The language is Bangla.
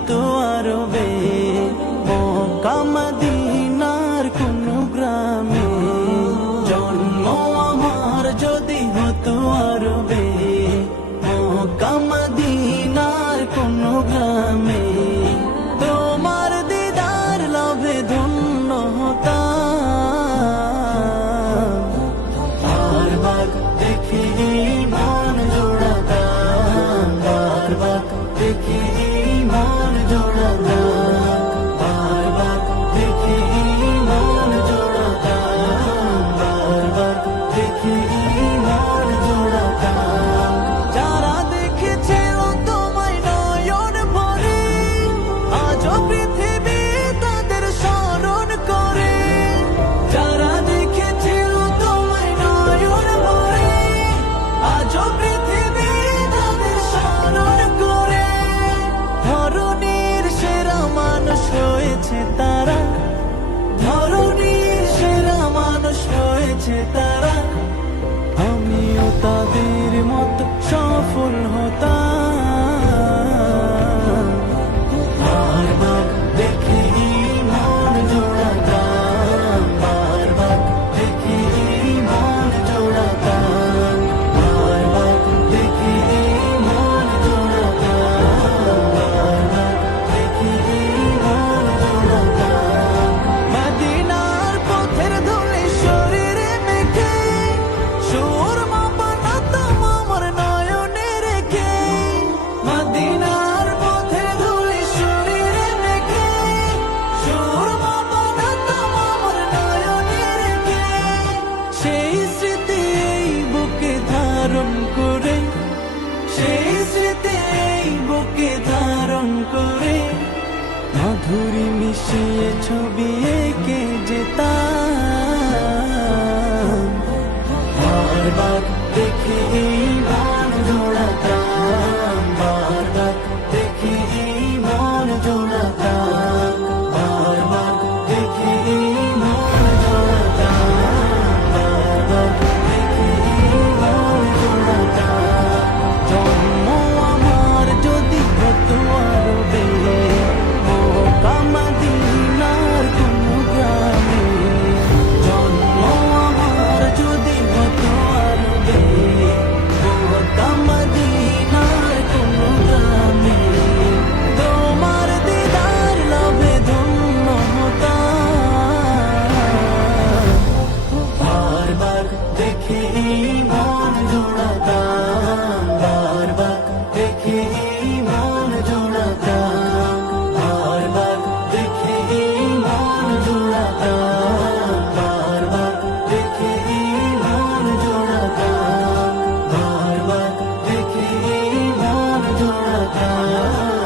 হতো আরবে, মক্কা মদিনার কোন গ্রামে। জন্ম আমার যদি হতো আরবে, মক্কা মদিনার কোন গ্রামে। তোমার দিদার লাভে ধন্য হতাম, বারবার দেখি মন জোড়াতাম, বারবার দেখি মন জোড়াতাম, বারবার দেখি মন জোড়াতাম, বারবার দেখি মন জোড়াতাম। যারা দেখেছিল তোমায় নয়ন ভরে, আজও পৃথিবী তাদের স্মরণ করে। যারা দেখেছিল তোমায় নয়ন ভরে, আজও পৃথিবী তাদের স্মরণ করে। ধরণীর সেরা মানুষ হয়েছে তারা, ধরণীর সেরা মানুষ হয়েছে তারা। আমিও তাদের মতো সফল হতাম, বারবার দেখি মন জোড়াতাম, বারবার দেখি মন জোড়াতাম, বারবার দেখি মন জোড়াতাম, বারবার দেখি মন জোড়াতাম। মদিনার পথের ধুলি শরীরে মেখে, সুরমা বানাতাম আমার নয়নে রেখে। মদিনার পথের ধুলি শরীরে মেখে, সুরমা বানাতাম আমার নয়নে রেখে। সেই স্মৃতি এই বুকে ধারণ করে, সেই স্মৃতি এই বুকে ধারণ করে। মাধুরী মিশিয়ে ছবি এঁকে যেতাম, বারবার দেখি মন জোড়াতাম, বারবার দেখি মন জোড়াতাম, বারবার দেখি মন জোড়াতাম, বারবার দেখি মন জোড়াতাম। জন্ম আমার যদি হতো আরবে, মক্কা মদিনার কোন গ্রামে। জন্ম আমার যদি হতো আরবে, মক্কা মদিনার কোন গ্রামে। তোমার দিদার লাভে ধন্য হতাম, বারবার দেখি মন জোড়াতাম, বারবার দেখি মন জোড়াতাম, বারবার দেখি মন জোড়াতাম, বারবার দেখি মন জোড়াতাম, বারবার দেখি মন জোড়াতাম।